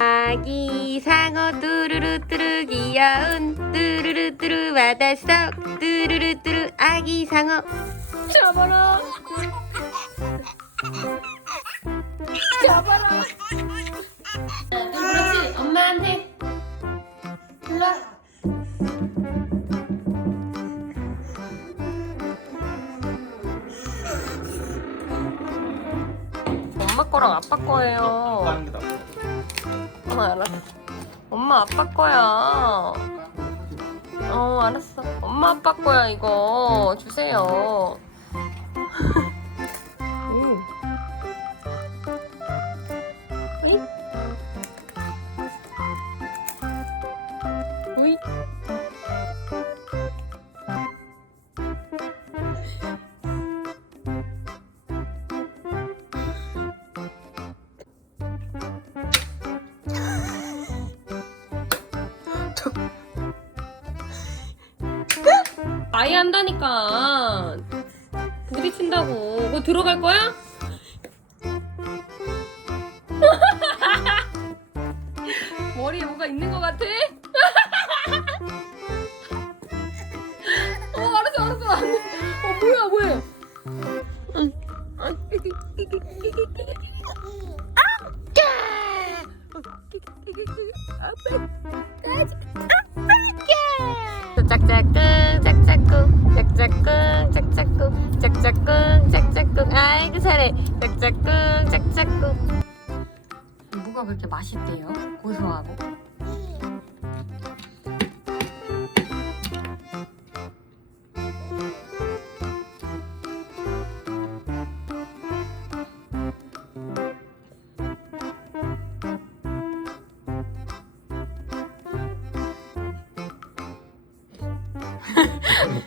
아기 상어 뚜루루 뚜루 귀여운 뚜루루 뚜루 바닷속 뚜루루 뚜루 아기 상어. 잡아라. 잡아라. 엄마 거랑 아빠 거예요 하는 게 나아. 어, 알았어. 엄마 아빠 거야. 어, 알았어. 엄마 아빠 거야, 이거. 주세요. 음. 이? 우이? 아예 한다니까. 부딪힌다고. 그거 들어갈 거야? 머리에 뭐가 있는 것 같아? 어, 알았어, 알았어. 어, 뭐야, 뭐야. 짝짝꿍 짝짝꿍 짝짝꿍 짝짝꿍 짝짝꿍 짝짝꿍 아이고 잘해. 짝짝꿍 짝짝꿍. 뭐가 그렇게 맛있대요? 고소하고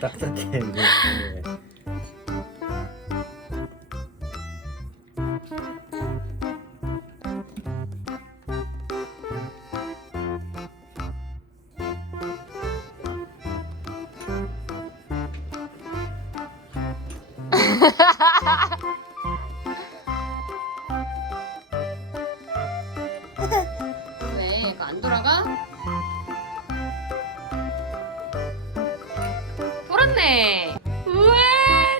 딱딱해 이 돌았네. 우와,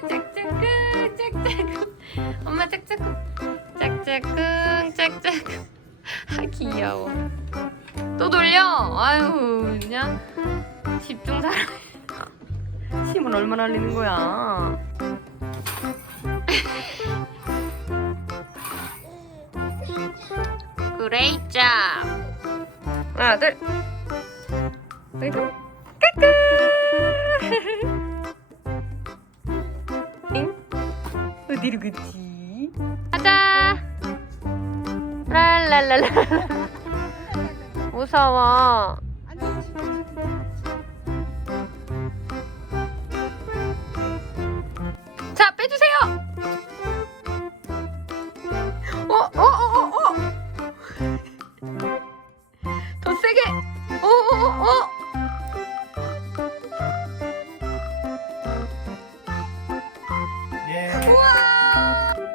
짝짝꿍, 짝짝꿍. 엄마 짝짝꿍, 짝짝꿍, 짝짝꿍. 아 귀여워. 또 돌려? 아유, 그냥 집중 사람. 힘을 얼마나 흘리는 거야? 그레이트 잡. 하나, 둘. 그리고 까꿍. 어디로 갔지? 가자. 랄랄랄라. 무서워. 자, 빼주세요. 어, 어, 어, 어, 어. 우와!